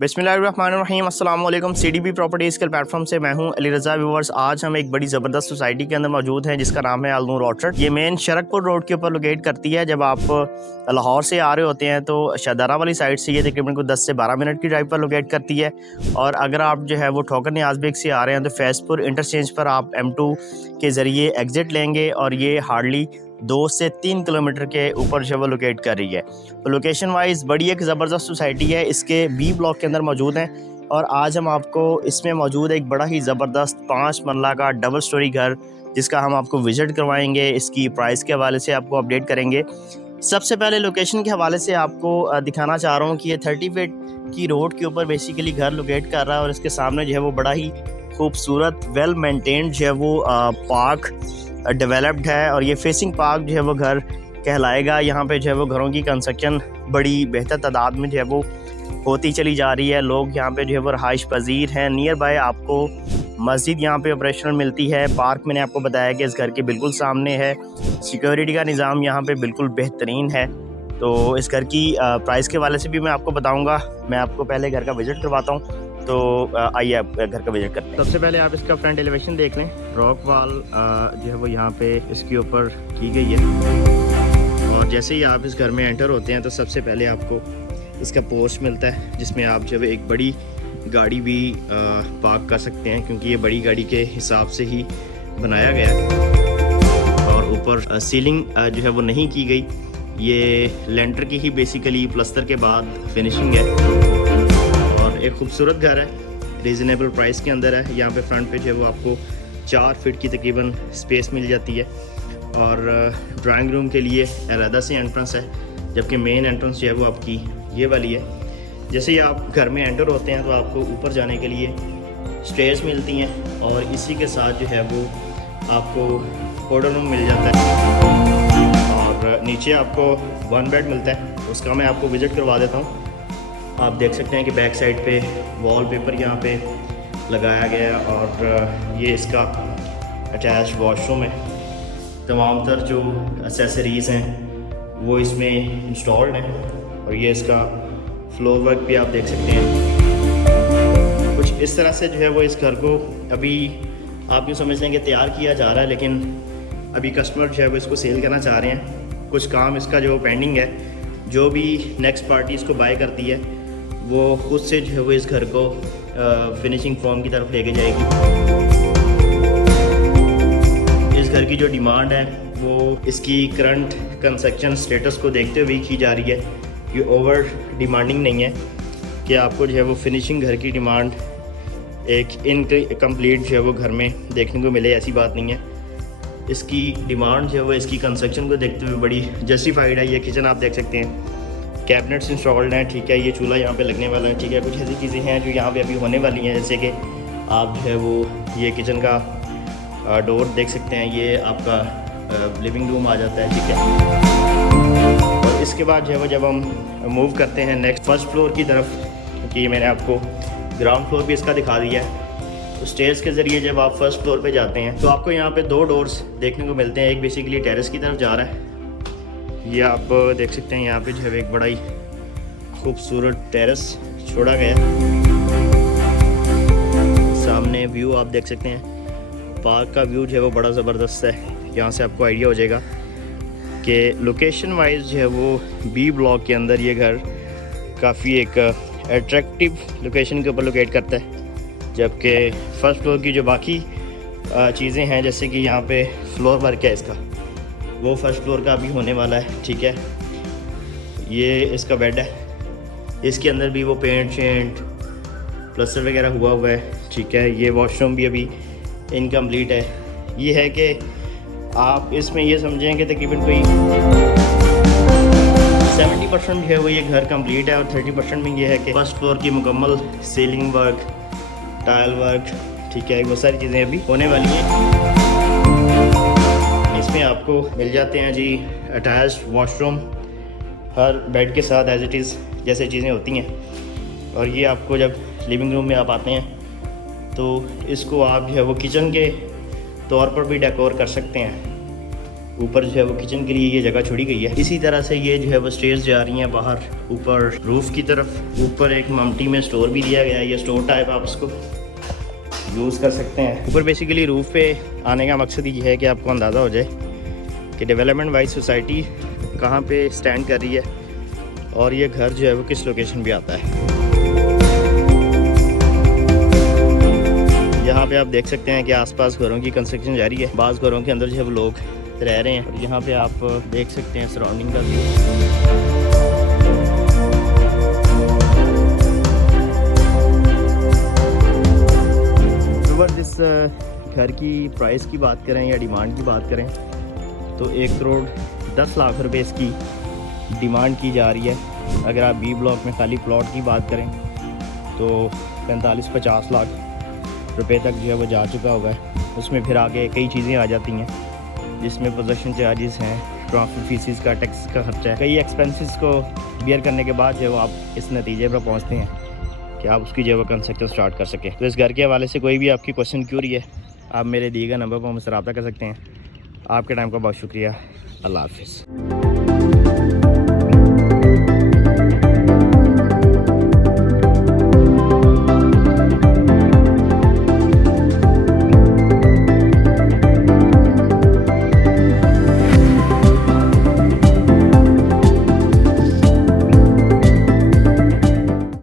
बिस्मिल्लाहिर्रहमानिर्रहीम अस्सलाम वालेकुम। CDB प्रॉपर्टीज़ के प्लेटफॉर्म से मैं हूं अली रज़ा। व्यूअर्स, आज हम एक बड़ी ज़बरदस्त सोसाइटी के अंदर मौजूद हैं जिसका नाम है अलनूर ऑर्चर्ड। ये मेन शरकपुर रोड के ऊपर लोकेट करती है। जब आप लाहौर से आ रहे होते हैं तो शाहदारा वाली साइड से ये तकरीबन को 10 से 12 मिनट की ड्राइव पर लोकेट करती है। और अगर आप जो है वो ठोकर नियाज़ बेग से आ रहे हैं तो फैज़पुर इंटरचेंज पर आप M2 के ज़रिए एग्ज़िट लेंगे और ये हार्डली 2 से 3 किलोमीटर के ऊपर जो है वो लोकेट कर रही है। तो लोकेशन वाइज बड़ी एक ज़बरदस्त सोसाइटी है, इसके B ब्लॉक के अंदर मौजूद हैं। और आज हम आपको इसमें मौजूद एक बड़ा ही ज़बरदस्त 5 मरला का डबल स्टोरी घर जिसका हम आपको विज़िट करवाएंगे, इसकी प्राइस के हवाले से आपको अपडेट करेंगे। सबसे पहले लोकेशन के हवाले से आपको दिखाना चाह रहा हूँ कि ये 30 फीट की रोड के ऊपर बेसिकली घर लोकेट कर रहा है और इसके सामने जो है वो बड़ा ही खूबसूरत वेल मेंटेन्ड जो है वो पार्क डेवलप्ड है। और ये फेसिंग पार्क जो है वो घर कहलाएगा। यहाँ पे जो है वो घरों की कंस्ट्रक्शन बड़ी बेहतर तादाद में जो है वो होती चली जा रही है। लोग यहाँ पे जो है वो रहाइश पजीर हैं। नियर बाय आपको मस्जिद यहाँ पे ऑपरेशनल मिलती है। पार्क मैंने आपको बताया कि इस घर के बिल्कुल सामने है। सिक्योरिटी का निज़ाम यहाँ पे बिल्कुल बेहतरीन है। तो इस घर की प्राइस के हवाले से भी मैं आपको बताऊँगा। मैं आपको पहले घर का विज़िट करवाता हूँ, तो आइए आप घर का विज़िट करते हैं। सबसे पहले आप इसका फ्रंट एलिवेशन देख लें। रॉक वॉल जो है वो यहाँ पे इसके ऊपर की गई है। और जैसे ही आप इस घर में एंटर होते हैं तो सबसे पहले आपको इसका पोर्च मिलता है जिसमें आप जो है एक बड़ी गाड़ी भी पार्क कर सकते हैं, क्योंकि ये बड़ी गाड़ी के हिसाब से ही बनाया गया है। और ऊपर सीलिंग जो है वो नहीं की गई, ये लेंटर की ही बेसिकली प्लस्तर के बाद फिनिशिंग है। और एक खूबसूरत घर है, रीज़नेबल प्राइस के अंदर है। यहाँ पे फ्रंट पे जो है वो आपको 4 फीट की तकरीबन स्पेस मिल जाती है। और ड्राइंग रूम के लिए अलहदा से एंट्रेंस है, जबकि मेन एंट्रेंस जो है वो आपकी ये वाली है। जैसे ही आप घर में एंटर होते हैं तो आपको ऊपर जाने के लिए स्टेयर्स मिलती हैं और इसी के साथ जो है वो आपको कोडर रूम मिल जाता है। और नीचे आपको 1 बेड मिलता है, उसका मैं आपको विज़िट करवा देता हूँ। आप देख सकते हैं कि बैक साइड पे वॉलपेपर यहाँ पे लगाया गया है और ये इसका अटैच वॉशरूम है। तमाम तर जो एक्सेसरीज़ हैं वो इसमें इंस्टॉल्ड हैं। और ये इसका फ्लोर वर्क भी आप देख सकते हैं। कुछ इस तरह से जो है वो इस घर को अभी आप यूँ समझ लें कि तैयार किया जा रहा है, लेकिन अभी कस्टमर जो है वो इसको सेल करना चाह रहे हैं। कुछ काम इसका जो पेंडिंग है, जो भी नेक्स्ट पार्टी इसको बाय करती है वो खुद से जो है वो इस घर को फिनिशिंग फॉर्म की तरफ लेके जाएगी। इस घर की जो डिमांड है वो इसकी करंट कंस्ट्रक्शन स्टेटस को देखते हुए की जा रही है। ये ओवर डिमांडिंग नहीं है कि आपको जो है वो फिनिशिंग घर की डिमांड एक इनकम्प्लीट जो है वो घर में देखने को मिले, ऐसी बात नहीं है। इसकी डिमांड जो है वो इसकी कंस्ट्रक्शन को देखते हुए बड़ी जस्टिफाइड है। ये किचन आप देख सकते हैं, कैबिनेट्स इंस्टॉल्ड हैं, ठीक है। ये चूल्हा यहाँ पे लगने वाला है, ठीक है। कुछ ऐसी चीज़ें हैं जो यहाँ पे अभी होने वाली हैं, जैसे कि आप जो है वो ये किचन का डोर देख सकते हैं, ये आपका लिविंग रूम आ जाता है, ठीक है। और इसके बाद जो है वो जब हम मूव करते हैं नेक्स्ट फर्स्ट फ्लोर की तरफ, क्योंकि मैंने आपको ग्राउंड फ्लोर भी इसका दिखा दिया है, तो स्टेयर्स के ज़रिए जब आप फर्स्ट फ्लोर पे जाते हैं तो आपको यहाँ पे 2 डोर्स देखने को मिलते हैं। एक बेसिकली टेरेस की तरफ जा रहा है, ये आप देख सकते हैं। यहाँ पे जो है एक बड़ा ही खूबसूरत टेरेस छोड़ा गया है। सामने व्यू आप देख सकते हैं, पार्क का व्यू जो है वो बड़ा ज़बरदस्त है। यहाँ से आपको आइडिया हो जाएगा कि लोकेशन वाइज जो है वो B ब्लॉक के अंदर ये घर काफ़ी एक अट्रैक्टिव लोकेशन के ऊपर लोकेट करता है। जबकि फर्स्ट फ्लोर की जो बाकी चीज़ें हैं, जैसे कि यहाँ पे फ्लोर वर्क है इसका, वो फर्स्ट फ्लोर का अभी होने वाला है, ठीक है। ये इसका बेड है, इसके अंदर भी वो पेंट शेंट प्लस्तर वगैरह हुआ है, ठीक है। ये वॉशरूम भी अभी इनकम्प्लीट है। ये है कि आप इसमें ये समझें कि तकरीबन कोई 70% जो है वो ये घर कंप्लीट है और 30% में ये है कि फर्स्ट फ्लोर की मुकम्मल सीलिंग वर्क, टाइल वर्क, ठीक है, वो सारी चीज़ें अभी होने वाली हैं। इसमें आपको मिल जाते हैं जी अटैच्ड वॉशरूम हर बेड के साथ एज इट इज़ जैसे चीज़ें होती हैं। और ये आपको जब लिविंग रूम में आप आते हैं तो इसको आप जो है वो किचन के तौर पर भी डेकोर कर सकते हैं। ऊपर जो है वो किचन के लिए ये जगह छोड़ी गई है। इसी तरह से ये जो है वो स्टेयर्स जा रही हैं बाहर ऊपर रूफ की तरफ। ऊपर एक ममटी में स्टोर भी दिया गया है, ये स्टोर टाइप आप उसको यूज़ कर सकते हैं। ऊपर बेसिकली रूफ पे आने का मकसद ये है कि आपको अंदाज़ा हो जाए कि डेवलपमेंट वाइज सोसाइटी कहाँ पे स्टैंड कर रही है और ये घर जो है वो किस लोकेशन पे आता है। यहाँ पे आप देख सकते हैं कि आसपास घरों की कंस्ट्रक्शन जारी है। बाज़ घरों के अंदर जो है वो लोग रह रहे हैं और यहाँ पे आप देख सकते हैं सराउंडिंग का व्यू। इस घर की प्राइस की बात करें या डिमांड की बात करें तो 1 करोड़ 10 लाख रुपए इसकी डिमांड की जा रही है। अगर आप बी ब्लॉक में खाली प्लॉट की बात करें तो 45-50 लाख रुपए तक जो है वो जा चुका होगा। उसमें फिर आगे कई चीज़ें आ जाती हैं जिसमें पोजेसन चार्जेस हैं, ट्रांसफर फीसिस का, टैक्स का खर्चा है। कई एक्सपेंसेस को बियर करने के बाद जो है वो आप इस नतीजे पर पहुँचते हैं कि आप उसकी जो है वो कंस्ट्रक्शन स्टार्ट कर सकें। तो इस घर के हवाले से कोई भी आपकी क्वेश्चन क्यूरी है, आप मेरे दिए गए नंबर पर मुझसे रब्ता कर सकते हैं। आपके टाइम का बहुत शुक्रिया। अल्लाह हाफिज़।